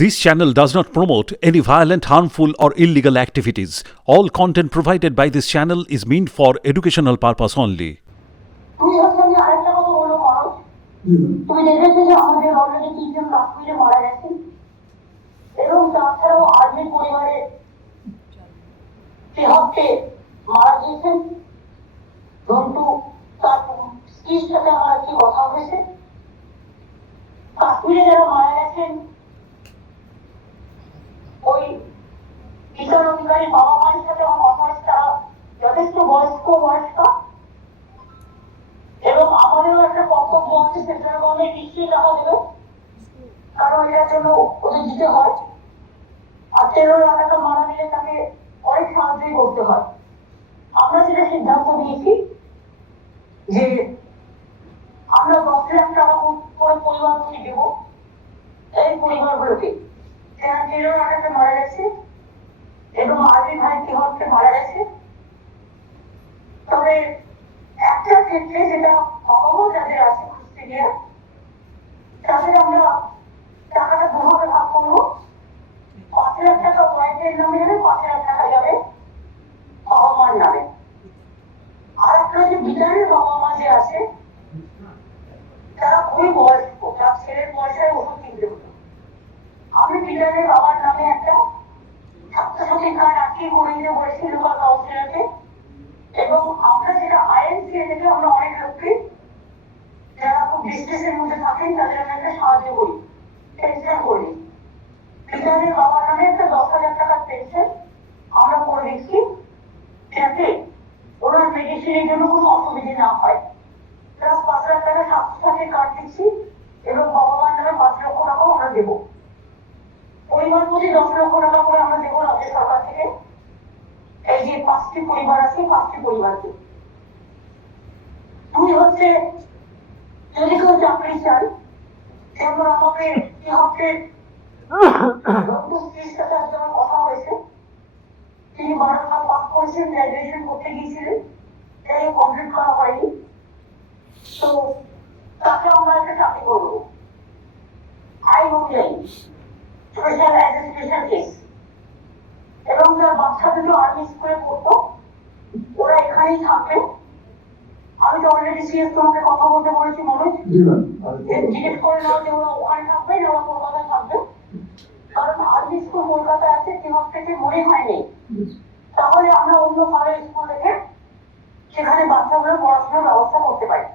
This channel does not promote any violent, harmful, or illegal activities. All content provided by this channel is meant for educational purpose only. তুমি হচ্ছে আমি আরেকটা কথা বলবো মানুষ, তুমি দেখেছো যে আমাদের অলরেডি 3 জন কাশ্মীরে মারা গেছে এবং তাছাড়াও আর্মির পরিবারে তেহট্টে মারা গিয়েছেন। ধন্টু তার স্ত্রীর সাথে আমার একটি কথা হয়েছে। কাশ্মীরে যারা মারা গেছেন ওই বিচার অধিকারী বাবা মায়ের সাথে আমার কথা হয়েছে, তারা যথেষ্ট বয়স্কা এবং আমাদেরও একটা কর্তব্য আছে, সেন্ট্রাল গভর্নমেন্ট নিশ্চয়ই টাকা দেবে, কারণ এটার জন্য ওদের দিতে হয়। আর 13 টাকা মারা গেলে তাকে অনেক সাহায্যই করতে হয়। আমরা যেটা সিদ্ধান্ত নিয়েছি যে আমরা 10 লাখ টাকা করে পরিবারগুলি দেব এই পরিবারগুলোকে, যারা 13 টাকা মারা গেছে এবং আদি ভাই তিহট্টে মারা গেছে। তবে একটা ক্ষেত্রে যেটা অভাব যাদের আছে অস্ট্রেলিয়া, তাদের আমরা টাকাটা দুভাবে ভাগ করবো। 5 লাখ টাকা ওয়াইফের নামে যাবে, 5 লাখ টাকা যাবে বাবা মার নামে। আর একটা যে বিটারের বাবা মা যে আছে তারা খুবই বয়স্ক, তার ছেলের পয়সায় ওষুধ কিনতে হতো। আমি বিটারের বাবার নামে একটা ছাত্রছাত্রী কার্ড আটকে করে দিতে বলেছি লোকাল কাউন্সিলরকে, এবং আমরা যেটা আইএনসিএ থেকে আমরা অনেক লোককে যারা খুব ডিস্ট্রেসের মধ্যে থাকেন তাদের আমি একটা সাহায্য করি, পেনশন করি। বিটারের বাবার নামে একটা 10,000 টাকার পেনশন আমরা করে দিচ্ছি, যাতে ওনার মেডিসিনের জন্য কোনো অসুবিধে না হয়। প্লাস 5 লাখ টাকা ছাত্রছাত্রীর কার্ড দিচ্ছি এবং বাবা মার নামে 5 লক্ষ টাকাও আমরা দেবো। পরিবার প্রতি 10 লক্ষ টাকা করে আমরা দেবো রাজ্য সরকার থেকে। এই যে 5টি পরিবার আছে, 5টি পরিবারকে তুমি হচ্ছে যদি কেউ চাকরি চাই, যেমন আমাকে তিহট্টের স্ত্রীর সাথে আজকে আমার কথা হয়েছে, তিনি 12 সাল পাস করেছেন, গ্রাজুয়েশন করতে গিয়েছিলেন, তাই কমপ্লিট করা হয়নি, তো তাকে আমরা একটা চাকরি করবো আইন অনুযায়ী, special as a special case. এবং তার বাচ্চা দুটো আর্মি স্কুলে পড়তো, ওরা এখানেই থাকবে। আমি তো অলরেডি সিএস তোমাকে কথা বলতে বলেছি মনোজ, জিজ্ঞেস করে নাও যে ওরা ওখানে থাকবে না ওরা কলকাতায় থাকবে, কারণ আর্মি স্কুল কলকাতায় আছে, তিহট থেকে মনে হয়নি। তাহলে আমরা অন্য ভালো স্কুল থেকে সেখানে বাচ্চাগুলো পড়াশোনার ব্যবস্থা করতে পারি।